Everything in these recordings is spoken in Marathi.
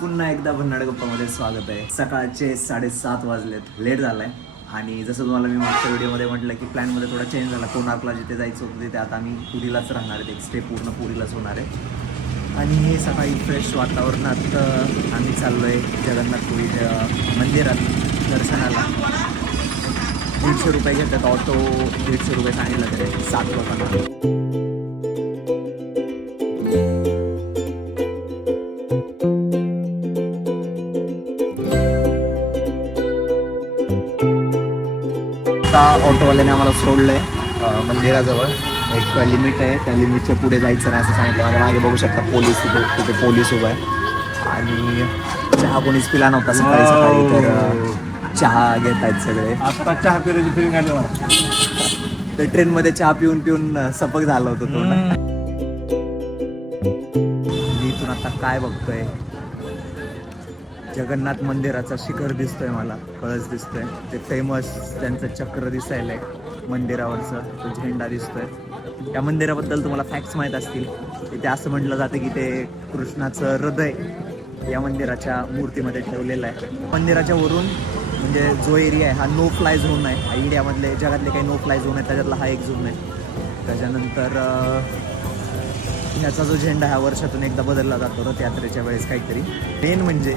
पुन्हा एकदा भन्नाड गप्पामध्ये स्वागत आहे. सकाळचे 7:30 वाजलेत, लेट झालाय. आणि जसं तुम्हाला मी मागच्या व्हिडिओमध्ये म्हटलं की प्लॅनमध्ये थोडा चेंज झाला. कोणार्कला जिथे जायचं होतं तिथे आता आम्ही पुरीलाच राहणार आहेत. एक स्टे पूर्ण पुरीलाच होणार आहे. आणि हे सकाळी फ्रेश वातावरणात आम्ही चाललो आहे जगन्नाथपुरीच्या मंदिरात दर्शनाला. 150 रुपये घेतात ऑटो, 150 रुपये सांगितलं तरी 7 लोकांना. ऑटोवाल्याने आम्हाला सोडलंय मंदिराजवळ. एक लिमिट आहे, त्या लिमिटच्या पुढे जायचं नाही असं सांगितलं. माझ्या मागे बघू शकता पोलीस तिथे पोलीस उभा आहे. आणि चहा कोणीच पिला नव्हता सकाळी सकाळी, तर चहा घेत आहेत सगळे. आता चहा पिण्याची फिलिंग आली मला. तर ट्रेनमध्ये चहा पिऊन पिऊन सपक झालं होतं तो. मी इथून आता काय बघतोय, जगन्नाथ मंदिराचा शिखर दिसतोय मला, कळस दिसतोय, ते फेमस त्यांचं चक्र दिसायलंय मंदिरावरचं, तो झेंडा दिसतोय. त्या मंदिराबद्दल तुम्हाला फॅक्ट्स माहीत असतील. इथे असं म्हटलं जातं की ते कृष्णाचं हृदय या मंदिराच्या मूर्तीमध्ये ठेवलेलं आहे. मंदिराच्या वरून म्हणजे जो एरिया आहे हा नो फ्लाय झोन आहे. हा इंडियामधले जगातले काही नो फ्लाय झोन आहे त्याच्यातला हा एक झोन आहे. त्याच्यानंतर ह्याचा जो झेंडा हा वर्षातून एकदा बदलला जातो रथयात्रेच्या वेळेस काहीतरी. मेन म्हणजे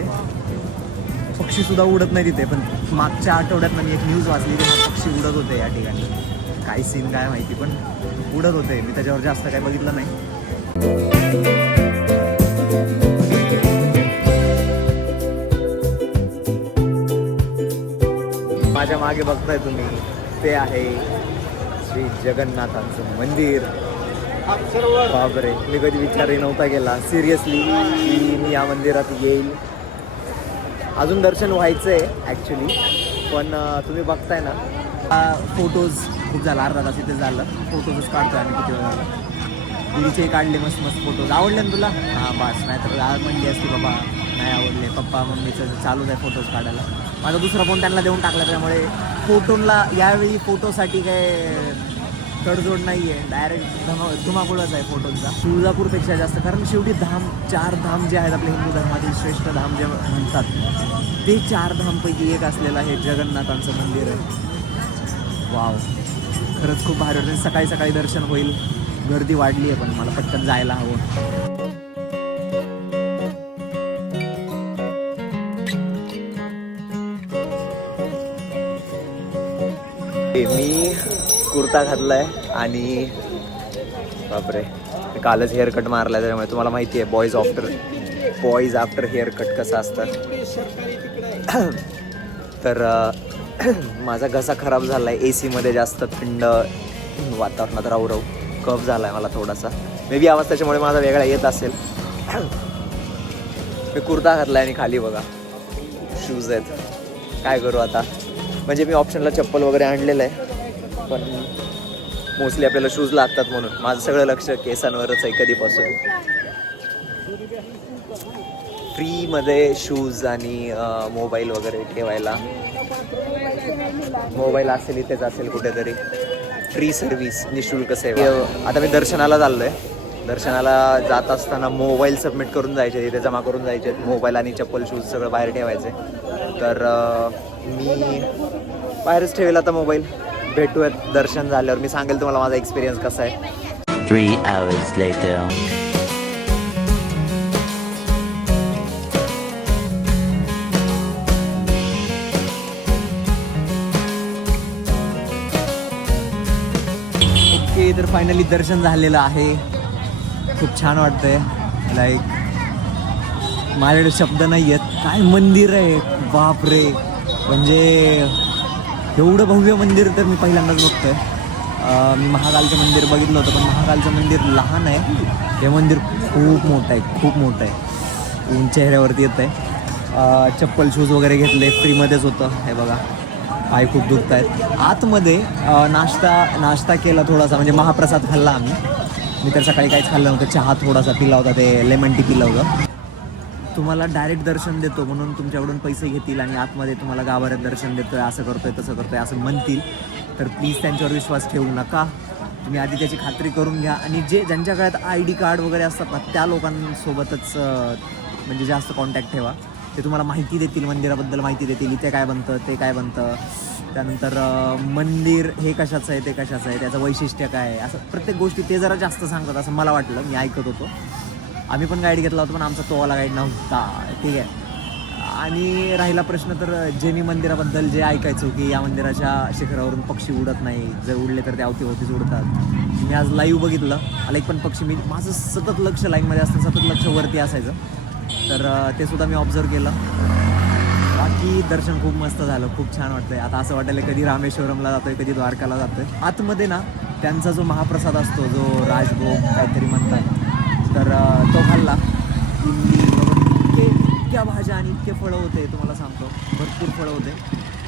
पक्षीसुद्धा उडत नाही तिथे. पण मागच्या आठवड्यात मी एक न्यूज वाचली की पक्षी उडत होते या ठिकाणी. काय सीन काय माहिती, पण उडत होते. मी त्याच्यावर जास्त काही बघितलं नाही. माझ्या मागे बघताय तुम्ही, ते आहे श्री जगन्नाथांचं मंदिर. बापरे, मी कधी विचारही नव्हता केला सिरियसली की मी या मंदिरात येईल. अजून दर्शन व्हायचं आहे ॲक्च्युली, पण तुम्ही बघताय ना फोटोज खूप झाला, अर्धा तास इथे झालं. फोटोजच काढतोय आम्ही किती वेळ झाला. दिदीचे काढले मस्त मस्त फोटोज. आवडले ना तुला? हां बस, नाही तर म्हणली असती बाबा नाही आवडले. पप्पा मम्मीचं चालूच आहे फोटोज काढायला. माझा दुसरा फोन त्यांना देऊन टाकला, त्यामुळे फोटोला यावेळी फोटोसाठी काय तडजोड नाही आहे. डायरेक्ट धुमाकूळच आहे फोटोचा, तुळजापूरपेक्षा जास्त. कारण शेवटी चार धाम जे आहेत आपल्या हिंदू धर्मातील श्रेष्ठ धाम जे म्हणतात, ते 4 धामपैकी एक असलेलं हे जगन्नाथांचं मंदिर आहे. वाव, खरंच खूप भारी वाटतं. सकाळी सकाळी दर्शन होईल. गर्दी वाढली आहे पण मला पटकन जायला हवं. मी कुर्ता घातलाय आणि बापरे, कालच हेअरकट मारलाय, त्यामुळे तुम्हाला माहिती आहे बॉईज आफ्टर हेअरकट कसं असतं. तर माझा घसा खराब झालाय AC मध्ये जास्त थंड वातावरणात राहू कफ झालाय मला थोडासा. मे बी आवाज त्याच्यामुळे माझा वेगळा येत असेल. मी कुर्ता घातलाय आणि खाली बघा शूज आहेत. काय करू आता, म्हणजे मी ऑप्शनला चप्पल वगैरे आणलेलं आहे, पण मोस्टली आपल्याला शूज लागतात म्हणून माझं सगळं लक्ष केसांवरच आहे कधीपासून. फ्रीमध्ये शूज आणि मोबाईल वगैरे ठेवायला. मोबाईल असेल इथेच असेल कुठेतरी. फ्री सर्व्हिस, निःशुल्क सेवा. आता मी दर्शनाला चाललो आहे. दर्शनाला जात असताना मोबाईल सबमिट करून जायचे, तिथे जमा करून जायचे. मोबाईल आणि चप्पल शूज सगळं बाहेर ठेवायचे. तर मी बाहेरच ठेवेल आता मोबाईल. भेटूयात दर्शन झाल्यावर, मी सांगेल तुम्हाला माझा एक्सपिरियन्स कसा आहे. 3 hours later. ओके, तर फायनली दर्शन झालेलं आहे. खूप छान वाटतंय. लाईक माझ्याकडे शब्द नाही आहेत. काय मंदिर आहे, बापरे. म्हणजे एवढं भव्य मंदिर तर मी पहिल्यांदाच बघतोय. मी महाकालचं मंदिर बघितलं होतं, पण महाकालचं मंदिर लहान आहे. हे मंदिर खूप मोठं आहे, खूप मोठं आहे. ऊन चेहऱ्यावरती येत आहे. चप्पल शूज वगैरे घेतले, फ्रीमध्येच होतं. हे बघा, पाय खूप दुखत आहेत. आतमध्ये नाश्ता केला थोडासा, म्हणजे महाप्रसाद खाल्ला आम्ही. मी तर सकाळी काहीच खाल्लं नव्हतं. चहा थोडासा पिला होता, ते लेमन टी पिलं होतं. तुम्हाला डायरेक्ट दर्शन देतो म्हणून तुमच्याकडून पैसे घेतील आणि आतमध्ये तुम्हाला गाभाऱ्यात दर्शन देतोय, असं करतोय तसं करतोय असं म्हणतील. तर प्लीज त्यांच्यावर विश्वास ठेवू नका. तुम्ही आधी त्याची खात्री करून घ्या. आणि ज्यांच्या गळ्यात ID कार्ड वगैरे असतात ना, त्या लोकांसोबतच म्हणजे जास्त कॉन्टॅक्ट ठेवा. ते तुम्हाला माहिती देतील, मंदिराबद्दल माहिती देतील, इथे काय बनतं, ते काय बनतं, त्यानंतर मंदिर हे कशाचं आहे, ते कशाचं आहे, त्याचं वैशिष्ट्य काय आहे, असं प्रत्येक गोष्टी ते जरा जास्त सांगतात असं मला वाटलं. मी ऐकत होतो. आम्ही पण गाईड घेतला होता पण आमचा तोवाला गाईड नव्हता. ठीक आहे. आणि राहिला प्रश्न तर जैनी मंदिराबद्दल जे ऐकायचो की या मंदिराच्या शिखरावरून पक्षी उडत नाही, जर उडले तर ते अवतीभोवतीच उडतात. मी आज लाईव्ह बघितलं, आला एक पण पक्षी, मी माझं सतत लक्ष लाईनमध्ये असतं, सतत लक्ष वरती असायचं, तर ते सुद्धा मी ऑब्झर्व केलं. बाकी दर्शन खूप मस्त झालं, खूप छान वाटतंय. आता असं वाटायला कधी रामेश्वरमला जातोय, कधी द्वारकाला जातोय. आतमध्ये ना त्यांचा जो महाप्रसाद असतो, जो राजभोग काहीतरी म्हणतात, तर तो खाल्ला. इतक्या भाज्या आणि इतके फळं होते, तुम्हाला सांगतो, भरपूर फळं होते,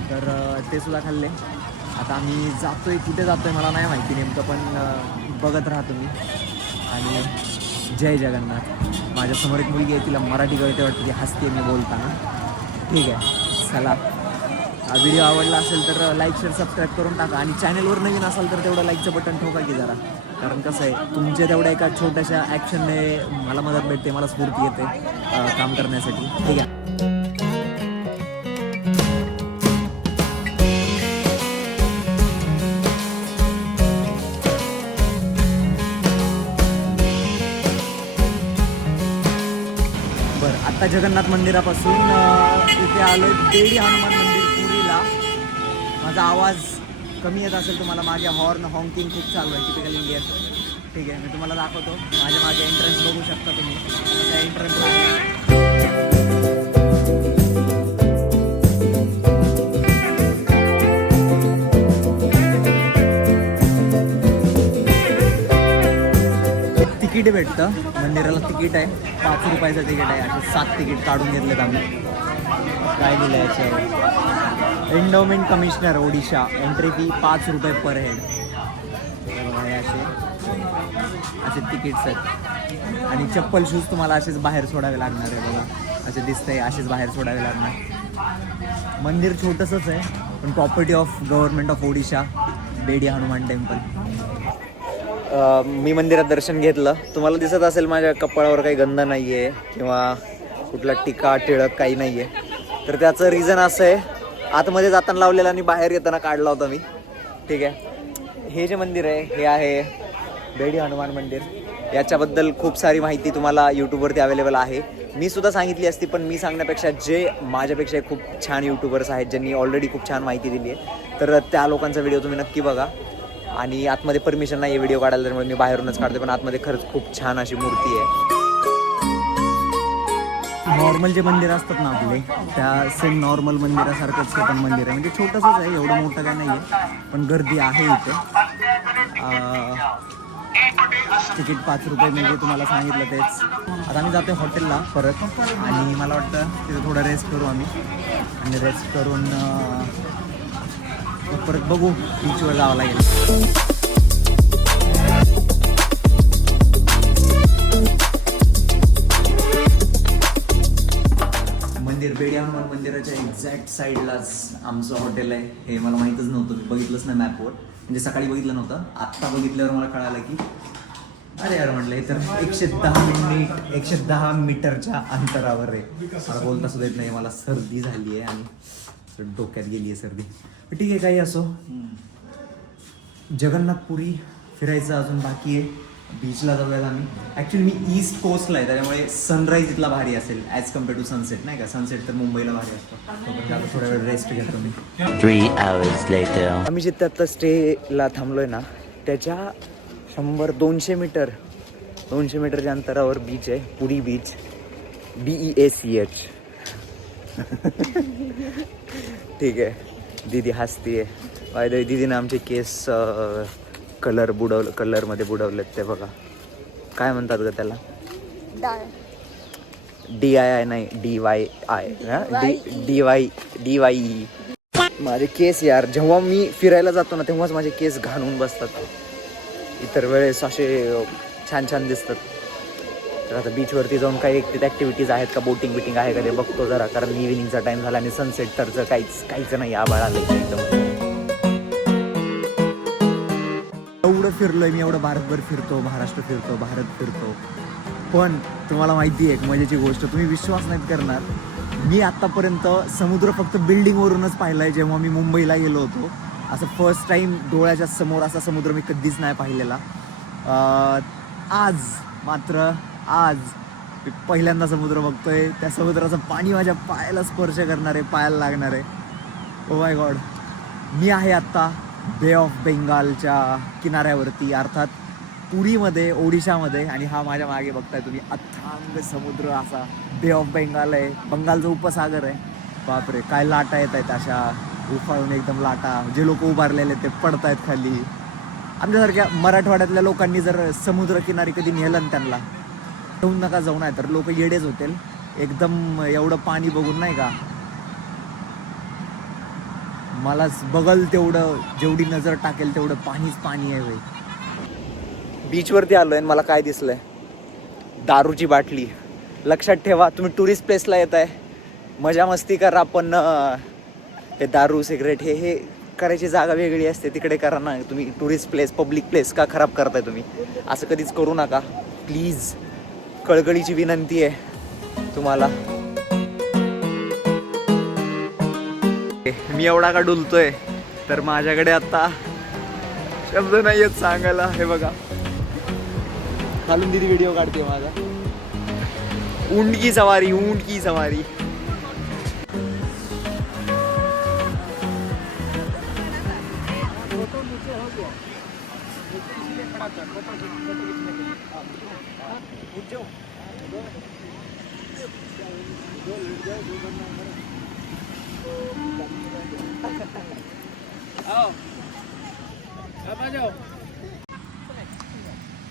तर ते सुद्धा खाल्ले. आता आम्ही जातोय, कुठे जातोय मला नाही माहिती नेमकं, पण बघत राहा तुम्ही. आणि जय जगन्नाथ. माझ्यासमोर एक मुलगी आहे, तिला मराठी कळते वाटतं, ती हसते मी बोलताना. ठीक आहे, चला. व्हिडिओ आवडला असेल तर लाईक शेअर सबस्क्राईब करून टाका. आणि चॅनलवर नवीन असाल तर तेवढं लाईकचं बटन ठोका की जरा, कारण कसं आहे, तुमच्या तेवढ्या एका छोट्याशा ॲक्शनने मला मदत भेटते, मला स्फूर्ती येते काम करण्यासाठी. ठीक आहे. बरं, आत्ता जगन्नाथ मंदिरापासून इथे आलो बेडी हनुमान मंदिर पुरीला. माझा आवाज कमी येत असेल तुम्हाला, मागे हॉर्न हॉंकिंग खूप चालू आहे, टिपिकल इंडियन. ठीक आहे, मी तुम्हाला दाखवतो. माझ्या मागे एंट्रन्स बघू शकता तुम्ही. त्या एंट्रन्सला तिकीट भेटतं. मंदिराला तिकीट आहे, 5 रुपयाचं तिकीट आहे. असे 7 तिकीट काढून घेतलेत आम्ही. काय दिलं याच्यावर, endowment commissioner Odisha, entry fee 5 रुपये पर हेड. बघा, हे असे तिकीट्स आहेत. आणि चप्पल शूज तुम्हाला असेच बाहेर सोडावे लागणार आहे. बघा, असे दिसतंय, असेच बाहेर सोडावे लागणार. मंदिर छोटंसंच आहे, पण property of government of Odisha, Bedi Hanuman temple. मी मंदिरात दर्शन घेतलं. तुम्हाला दिसत असेल माझ्या कपाळावर काही गंध नाही आहे किंवा कुठला टिका टिळक काही नाही आहे. तर त्याचं रिझन असं आहे, आतमध्ये जाताना लावलेला आणि बाहेर येताना काढला होता मी. ठीक आहे. हे जे मंदिर आहे हे आहे बेडी हनुमान मंदिर. याच्याबद्दल खूप सारी माहिती तुम्हाला यूट्यूबवरती अवेलेबल आहे. मी सुद्धा सांगितली असती, पण मी सांगण्यापेक्षा जे माझ्यापेक्षा खूप छान यूट्यूबर्स आहेत ज्यांनी ऑलरेडी खूप छान माहिती दिली आहे, तर त्या लोकांचा व्हिडिओ तुम्ही नक्की बघा. आणि आतमध्ये परमिशन नाही आहे व्हिडिओ काढायला, त्यामुळे मी बाहेरूनच काढते. पण आतमध्ये खरंच खूप छान अशी मूर्ती आहे. नॉर्मल जे मंदिर असतात ना आपले, त्या सेम नॉर्मल मंदिरासारखंच हे पण मंदिर आहे. म्हणजे छोटंसंच आहे, एवढं मोठं काय नाही आहे, पण गर्दी आहे इथे. तिकीट 5 रुपये म्हणजे तुम्हाला सांगितलं तेच. आता आम्ही जातो हॉटेलला परत, आणि मला वाटतं तिथे थोडं रेस्ट करू आम्ही. आणि रेस्ट करून परत बघू, बीचवर जावं लागेल. मंदिर, बेडी हनुमान मंदिराच्या एक्झॅक्ट साईडलाच आमचं हॉटेल आहे. हे मला माहीतच नव्हतं, मी बघितलंच नाही मॅपवर. म्हणजे सकाळी बघितलं नव्हतं, आत्ता बघितल्यावर मला कळालं की अरे यार म्हटलं हे तर 110 मीटरच्या अंतरावर आहे. मला बोलता सुद्धा येत नाही, मला सर्दी झाली आहे आणि डोक्यात गेली आहे सर्दी. ठीक आहे, काही असो. जगन्नाथपुरी फिरायचं अजून बाकी आहे. बीचला जाऊयात आम्ही. ॲक्च्युली मी ईस्ट कोस्टला आहे, त्याच्यामुळे सनराईज इथला भारी असेल ॲज कम्पेअर टू सनसेट, नाही का. सनसेट तर मुंबईला भारी असतो. आता थोड्या वेळ रेस्ट घेतो मी. 3 hours later. आम्ही जिथे आता स्टेला थांबलोय ना, त्याच्या 100-200 मीटरच्या अंतरावर बीच आहे, पुरी बीच, BEACH. ठीक आहे. दीदी हसतीये. बाय दीदीनं आमचे केस कलरमध्ये बुडवलेत. ते बघा, काय म्हणतात ग त्याला, DII नाही, DYE. माझे केस यार, जेव्हा मी फिरायला जातो ना तेव्हाच माझे केस घाणून बसतात. इतर वेळेस असे छान छान दिसतात. तर आता बीचवरती जाऊन काही तिथे ॲक्टिव्हिटीज आहेत का, बोटिंग आहे का ते बघतो जरा, कारण इव्हिनिंगचा टाईम झाला आणि सनसेट तरचं काहीच नाही. आभाळ आलं एकदम. एवढं फिरलोय मी, एवढं भारतभर फिरतो, महाराष्ट्र फिरतो, भारत फिरतो, पण तुम्हाला माहिती आहे एक मजेची गोष्ट, तुम्ही विश्वास नाहीत करणार, मी आत्तापर्यंत समुद्र फक्त बिल्डिंगवरूनच पाहिला आहे. जेव्हा मी मुंबईला गेलो होतो, असं फर्स्ट टाईम डोळ्याच्या समोर असा समुद्र मी कधीच नाही पाहिलेला. आज मी पहिल्यांदा समुद्र बघतोय. त्या समुद्राचं पाणी माझ्या पायाला स्पर्श करणार आहे, पायाला लागणार आहे. Oh my God. मी आहे आत्ता बे ऑफ बेंगालच्या किनाऱ्यावरती, अर्थात पुरीमध्ये, ओडिशामध्ये. आणि हा माझ्या मागे बघताय तुम्ही अथांग समुद्र असा बे ऑफ बेंगाल आहे, बंगालचा उपसागर आहे. बापरे, काय लाटा येत आहेत अशा उफाळून, एकदम लाटा. जे लोक उभारलेले ते पडत आहेत खाली. आमच्यासारख्या मराठवाड्यातल्या लोकांनी जर समुद्रकिनारी कधी नेलं ना त्यांना, ठेवून नका जाऊ, नाही तर लोक येडेच होतील एकदम. एवढं पाणी बघून नाही का, मला बघल तेवढं, जेवढी नजर टाकेल तेवढं पाणीच पाणी आहे. बीचवरती आलोय आणि मला काय दिसलंय, दारूची बाटली. लक्षात ठेवा, तुम्ही टुरिस्ट प्लेसला येत आहे, मजा मस्ती करा, पण हे दारू सिगरेट हे करायची जागा वेगळी असते, तिकडे करा ना. तुम्ही टुरिस्ट प्लेस, पब्लिक प्लेस का खराब करताय तुम्ही? असं कधीच करू नका प्लीज, कळकळीची विनंती आहे तुम्हाला. मी एवढा का डुलतोय तर माझ्याकडे आता शब्द नाही आहेत सांगायला. हे बघा, खालून दिदी व्हिडिओ काढते माझा. ऊंट की सवारी, ऊंट की सवारी.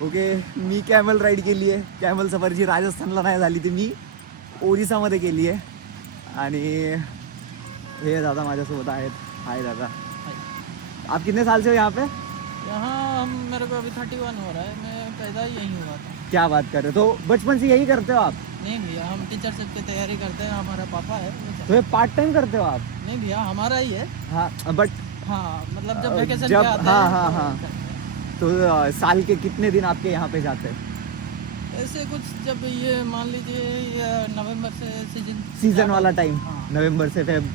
ओके, मी कॅमल राईड केली आहे. कॅमल सफारी जी राजस्थानला नाही झाली ती मी ओरिसामध्ये केली आहे. आणि हे दादा माझ्यासोबत आहेत. हाय दादा, आप कितने साल से हो यहाँ पे? यहाँ मेरे को अभी 31 हो रहा है, मैं पैदा ही यहीं हुआ था। क्या बात कर रहे हो, तो बचपन से यही करते हो आप? नहीं भैया, हम टीचरशिप की तैयारी करते हैं, हमारा पापा है। तो ये पार्ट टाइम करते हो आप? नहीं भैया, हमारा ही है। हाँ, बट हाँ, मतलब जब वेकेशन जब पे आते हाँ हैं, हाँ हाँ, तो साल के कितने दिन आपके यहाँ पे जाते हैं? ऐसे कुछ जब ये मान लीजिए ये नवंबर से सीजन वाला टाइम, हाँ। नवंबर से फेब।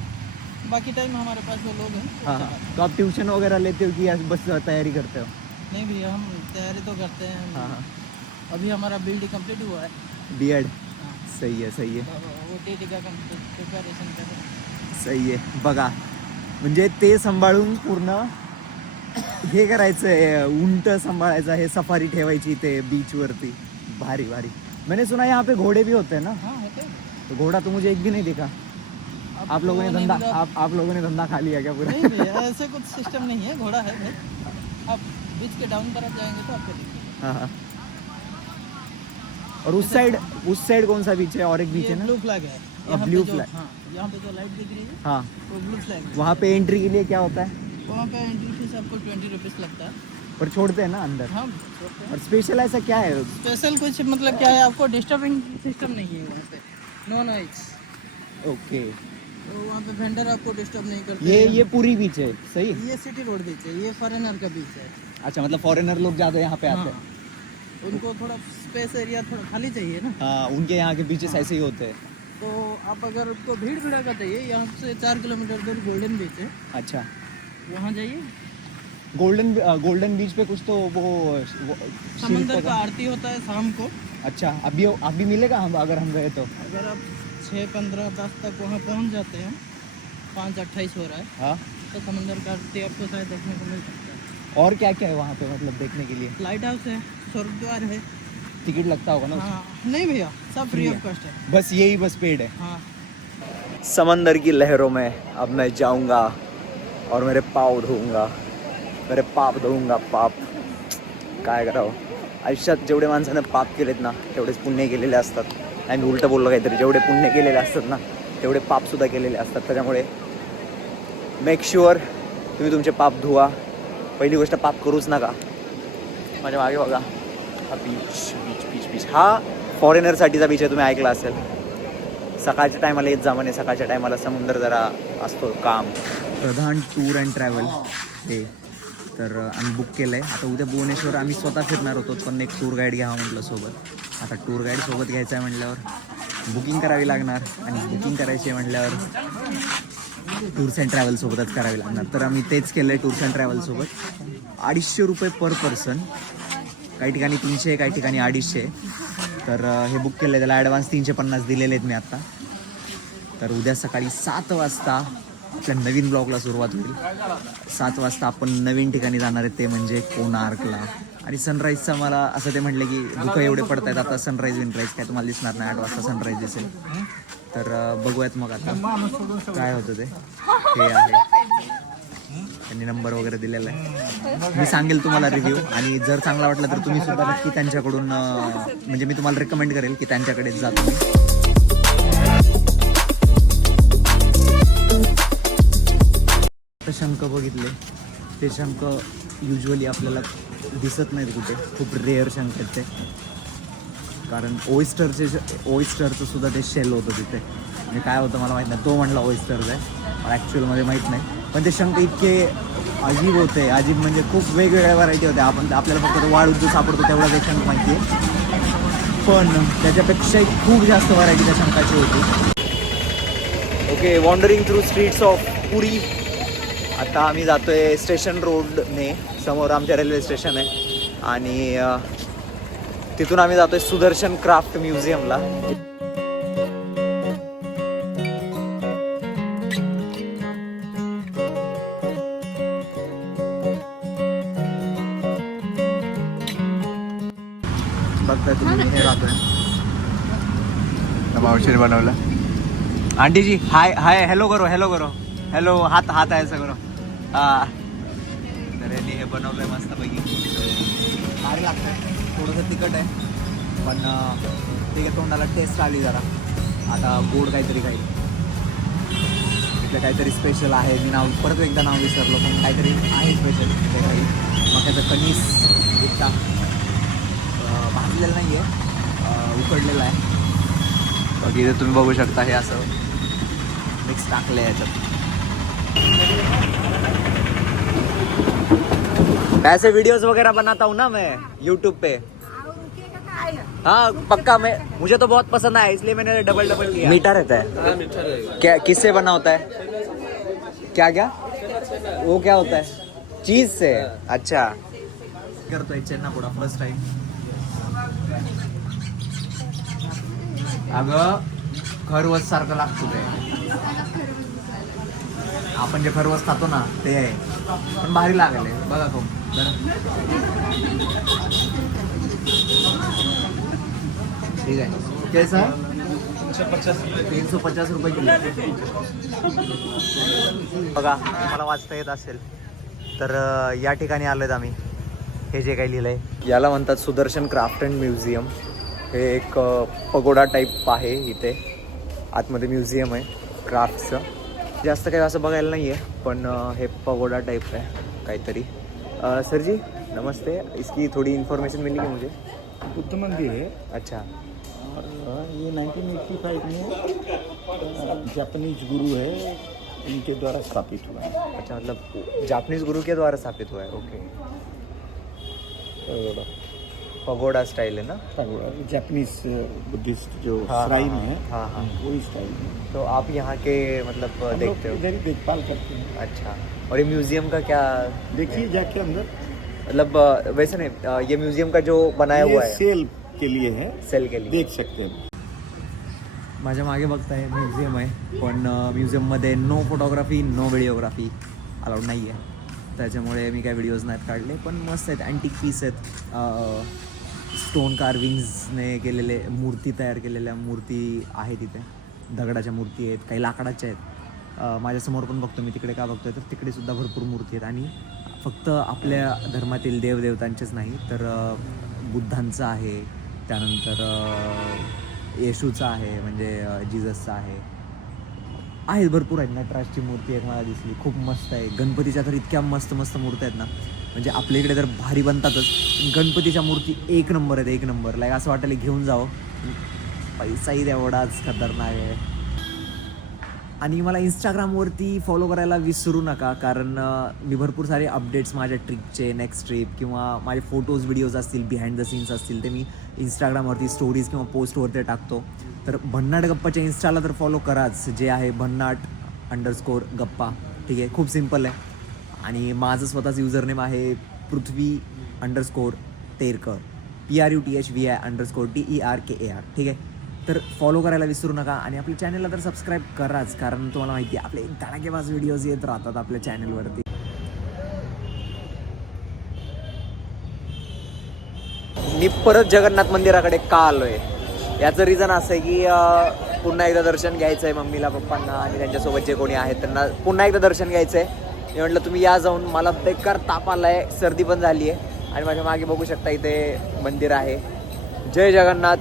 बाकी टाइम हमारे पास जो लोग हैं वो हाँ, चलाते तो आप ट्यूशन वगैरह लेते हो कि या बस तैयारी करते हो? हैं। नहीं भैया, हम तैयारी तो करते हैं। हाँ हाँ, अभी हमारा BD कंप्लीट हुआ है। बीएड, हाँ, सही है सही है तो वो TT का प्रिपरेशन कर रहे हैं। सही आहे. बघा, म्हणजे ते सांभाळून पूर्ण हे करायचंय, उंट सांभाळायचं, हे सफारी ठेवायची ते बीचवरती. भारी भारी. मैंने सुना यहाँ पे घोड़े भी होते हैं ना? हाँ, होते हैं। तो घोड़ा तो मुझे एक भी नहीं दिखा. आप लोगों ने नहीं धंधा मिला। आप लोगों ने धंधा खा लिया क्या पूरा? नहीं भैया, ऐसे कुछ सिस्टम नहीं है, घोड़ा है भाई। आप बीच के डाउन तरफ जाएंगे तो आपको दिखेगा। हाँ हाँ. और उस साइड कौन सा बीच है? और एक बीच है ना? ब्लू फ्लैग है। Blue flag. हाँ, यहाँ पे जो लाइट दिख रही है हाँ, वो ब्लू फ्लैग है। वहाँ पे एंट्री के लिए क्या होता है? वहाँ पे एंट्री फीस आपको 20 रुपीज़ लगता है। पर छोड़ते हैं ना अंदर? हाँ, और स्पेशल ऐसा क्या है? स्पेशल कुछ मतलब क्या है, आपको डिस्टर्बिंग सिस्टम नहीं है वहाँ पे, नो नॉइज। ओके, तो वहाँ पे वेंडर आपको डिस्टर्ब नहीं करते। ये पूरी बीच है, सही? ये सिटी रोड बीच है, ये फॉरेनर का बीच है। अच्छा, मतलब फॉरेनर लोग ज़्यादा यहाँ पे आते हाँ, हैं. उनको थोड़ा स्पेस एरिया थोड़ा खाली चाहिए ना। हाँ, उनके यहाँ के बीचेस ऐसे ही होते हैं. तो आप अगर आपको भीड़ भड़का चाहिए, यहाँ से 4 किलोमीटर दूर गोल्डन बीच है, अच्छा, वहाँ जाइए। गोल्डन बीच पे कुछ तो वो समंदर शिल्प का आरती होता है शाम को। अच्छा, अभी मिलेगा हम अगर हम गए तो? अगर आप 6:15-10 तक वहाँ पहुँच जाते हैं, 5:28 हो रहा है, हाँ. तो समंदर का आरती आपको शायद देखने को मिल सकता है। और क्या क्या है वहाँ पे मतलब देखने के लिए? लाइट हाउस है, स्वर्ग द्वार है। टिकट लगता होगा ना? हाँ, नहीं भैया, सब फ्री ऑफ कॉस्ट है। बस यही बस पेड है. हाँ, समंदर की लहरों में अब मैं जाऊंगा और मेरे पाव धुऊंगा, मेरे पाप धुऊंगा. पाप काय करावं, आयुष्यात जेवढे माणसाने पाप केलेत ना तेवढेच पुण्य केलेले असतात. आणि मी उलटं बोललो काहीतरी, जेवढे पुण्य केलेले असतात ना तेवढे पापसुद्धा केलेले असतात. त्याच्यामुळे मेक शुअर तुम्ही तुमचे पाप धुवा. पहिली गोष्ट, पाप करूच नका. माझ्या मागे बघा, हा बीच बीच बीच बीच हा फॉरेनरसाठीचा बीच आहे, तुम्ही ऐकला असेल. सकाळच्या टायमाला येत जा म्हणे, सकाळच्या टायमाला समुद्र जरा असतो काम. प्रधान टूर अँड ट्रॅव्हल हे तर आम्ही बुक केलं आहे. आता उद्या भुवनेश्वर आम्ही स्वतः फिरणार होतो, पण एक टूर गाईड घ्यावं म्हटलं सोबत. आता टूर गाईड सोबत घ्यायचं आहे म्हटल्यावर बुकिंग करावी लागणार, आणि बुकिंग करायची आहे म्हटल्यावर टूर्स अँड ट्रॅव्हलसोबतच करावी लागणार. तर आम्ही तेच केलं आहे टूर्स अँड ट्रॅव्हलसोबत. 250 रुपये पर पर्सन, काही ठिकाणी 300, काही ठिकाणी 250. तर हे बुक केलं आहे, त्याला ॲडव्हान्स 350 दिलेले आहेत मी आत्ता. तर उद्या सकाळी 7 वाजता आपल्या नवीन ब्लॉगला सुरुवात होईल. 7 वाजता आपण नवीन ठिकाणी जाणार आहे, ते म्हणजे कोणार्कला. आणि सनराईजचं मला असं ते म्हटलं की धुकं एवढे पडत आहेत आता, सनराईज विनराईज काय तुम्हाला दिसणार नाही, 8 वाजता सनराईज दिसेल. तर बघूयात मग आता काय होतं ते. हे आहे, त्यांनी नंबर वगैरे दिलेला आहे. मी सांगेल तुम्हाला रिव्ह्यू, आणि जर चांगला वाटला तर तुम्ही सुद्धा नक्की त्यांच्याकडून म्हणजे मी तुम्हाला रेकमेंड करेल की त्यांच्याकडेच जा तुम्ही. शंख बघितले, ते शंख युजली आपल्याला दिसत नाहीत कुठे, खूप रेअर शंख आहेत ते. कारण ओईस्टरचं सुद्धा ते शेल होतं तिथे. म्हणजे काय होतं मला माहीत नाही, तो म्हणला ओईस्टरचं आहे, मला ॲक्च्युअलमध्ये माहीत नाही. पण ते शंख इतके अजीब होते, अजीब म्हणजे खूप वेगवेगळ्या व्हरायटी होत्या. आपल्याला फक्त वाळूत जो सापडतो तेवढा ते शंख माहिती आहे, पण त्याच्यापेक्षाही खूप जास्त व्हरायटी त्या शंखाची होती. Okay, wandering through streets of Puri. आता आम्ही जातोय स्टेशन रोडने, समोर आमच्या रेल्वे स्टेशन आहे, आणि तिथून आम्ही जातोय सुदर्शन क्राफ्ट म्युझियमला. बघताय तुम्ही, हे राहतोय मावशीने बनवला. आंटी जी हाय हाय, हॅलो करो, हॅलो करो, हॅलो, हात हात आहे सगळं. हां, तर यांनी हे बनवलंय मस्तपैकी. भारी लागतंय, थोडंसं तिखट आहे, पण ते तोंडाला टेस्ट आली जरा. आता गोड काहीतरी काही इथलं काहीतरी स्पेशल आहे, मी नाव परत एकदा नाव विसरलो, पण काहीतरी आहे स्पेशल ते काही. मग त्याचं कणीस इतका भाजलेलं नाही आहे, उकडलेलं आहे. बाकी इथे तुम्ही बघू शकता, हे असं मिक्स टाकलं आहे याच्यात. ऐसे वीडियोस वगैरह बनाता हूँ ना मैं यूट्यूब पे. हाँ पक्का, मुझे तो बहुत पसंद आया, इसलिए मैंने डबल किया. मीठा रहता है? क्या, किससे बना होता है? क्या वो क्या होता है? चीज से. अच्छा, करतोय चेन्नापोडा फर्स्ट टाइम. अगं खरवस सारखं लागतो ते, आपण जे खरवस खातो ना ते आहे, पण भारी लागले. बघा तो ठीक आहे. कैसा? 350 रुपये किलो. बघा, मला वाचता येत असेल तर या ठिकाणी आलोय आम्ही. हे जे काही लिहिलंय याला म्हणतात सुदर्शन क्राफ्ट अँड म्युझियम. हे एक पगोडा टाईप आहे, इथे आतमध्ये म्युझियम आहे क्राफ्टचं. जास्त काही असं बघायला नाही आहे, पण हे पगोडा टाइप आहे काहीतरी. सर जी नमस्ते, इसकी थोड़ी इन्फॉर्मेशन मिली कि मुझे? बुद्ध मंदिर है, अच्छा, और ये 1985 में जापानीज गुरु है, इनके द्वारा स्थापित हुआ है. अच्छा, मतलब जापानीज गुरु के द्वारा स्थापित हुआ है. ओके, पगोडा स्टाइल है ना? जापानीज बुद्धिस्ट जो हाँ, श्राइन है, हाँ हाँ, वही स्टाइल है. तो आप यहाँ के मतलब हम लोग देखते हो? इधर ही देखभाल करते हैं. अच्छा, और ये म्यूजियम का क्या देखिए जाके अंदर, मतलब वैसे नहीं, ये म्यूजियम का जो बनाया हुआ ये है सेल के लिए है, सेल के लिए देख सकते हैं. माझ्या मागे बघताय म्युझियम आहे, पण म्युझियममध्ये no photography no videography allowed नाही आहे, त्याच्यामुळे मी काय व्हिडिओज नाहीत काढले. पण मस्त आहेत, अँटिक पीस आहेत, स्टोन कार्विंग्सने केलेले मूर्ती, तयार केलेल्या मूर्ती आहेत तिथे. दगडाच्या मूर्ती आहेत, काही लाकडाच्या आहेत. माझ्यासमोर पण बघतो मी, तिकडे का बघतोय तर तिकडे सुद्धा भरपूर मूर्ती आहेत. आणि फक्त आपल्या धर्मातील देवदेवतांचेच नाही, तर बुद्धांचं आहे, त्यानंतर येशूचं आहे, म्हणजे जिजसचं आहे, आहेत भरपूर आहेत. नटराजची मूर्ती एक मला दिसली, खूप मस्त आहे. गणपतीच्या तर इतक्या मस्त मस्त मूर्त्या आहेत ना, म्हणजे आपल्या इकडे तर भारी बनतातच, गणपतीच्या मूर्ती एक नंबर आहेत, एक नंबर. लाईक असं वाटायला घेऊन जावं, पैसाही तेवढाच खतरनाक आहे. आणि मला इंस्टाग्रामवरती फॉलो करायला विसरू नका, कारण मी भरपूर सारे अपडेट्स माझ्या ट्रिपचे, नेक्स्ट ट्रिप किंवा माझे फोटोज व्हिडिओज असतील, बिहाइंड द सीन्स असतील, ते मी इंस्टाग्रामवरती स्टोरीज किंवा पोस्टवरती टाकतो. तर भन्नाट गप्पाच्या इंस्टाला तर फॉलो कराच, जे आहे भन्नाट_गप्पा. ठीक आहे, खूप सिम्पल आहे. आणि माझं स्वतःचं युजरनेम आहे पृथ्वी_तेरकर, PRUTHVI_TERKAR. ठीक आहे, तर फॉलो करायला विसरू नका. आणि आपल्या चॅनलला तर सबस्क्राईब कराच, कारण तुम्हाला माहिती आहे आपले धडाकेबाज व्हिडिओज येत राहतात आपल्या चॅनलवरती. मी परत जगन्नाथ मंदिराकडे का आलो आहे याचं रिझन असं आहे की पुन्हा एकदा दर्शन घ्यायचं आहे मम्मीला, पप्पांना आणि त्यांच्यासोबत जे कोणी आहेत त्यांना पुन्हा एकदा दर्शन घ्यायचं आहे. मी म्हटलं तुम्ही या जाऊन, मला बेकार ताप आला आहे, सर्दी पण झाली आहे. आणि माझ्या मागे बघू शकता इथे मंदिर आहे. जय जगन्नाथ.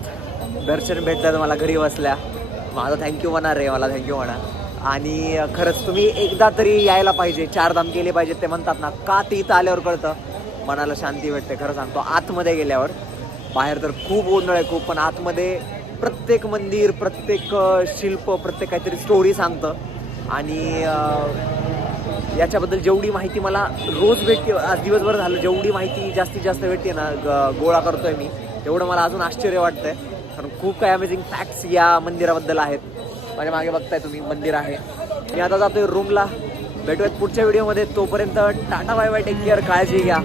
दर्शन भेटलं मला घरी बसल्या, माझा थँक्यू म्हणा रे, मला थँक्यू म्हणा. आणि खरंच तुम्ही एकदा तरी यायला पाहिजे, 4 धाम केले पाहिजेत ते म्हणतात ना, का ते इथं आल्यावर कळतं, मनाला शांती भेटते. खरं सांगतो, आतमध्ये गेल्यावर, बाहेर तर खूप गोंधळ आहे खूप, पण आतमध्ये प्रत्येक मंदिर, प्रत्येक शिल्प, प्रत्येक काहीतरी स्टोरी सांगतं. आणि याच्याबद्दल जेवढी माहिती मला रोज भेटते, आज दिवसभर झालं, जेवढी माहिती जास्तीत जास्त भेटते ना, गोळा करतोय मी, तेवढं मला अजून आश्चर्य वाटतंय. कारण खूप काही अमेझिंग फॅक्ट्स या मंदिराबद्दल आहेत. माझ्या मागे बघताय तुम्ही मंदिर आहे. मी आता जातोय रूमला. भेटूयात पुढच्या व्हिडिओमध्ये. तोपर्यंत tata, bye bye, take care, काळजी घ्या.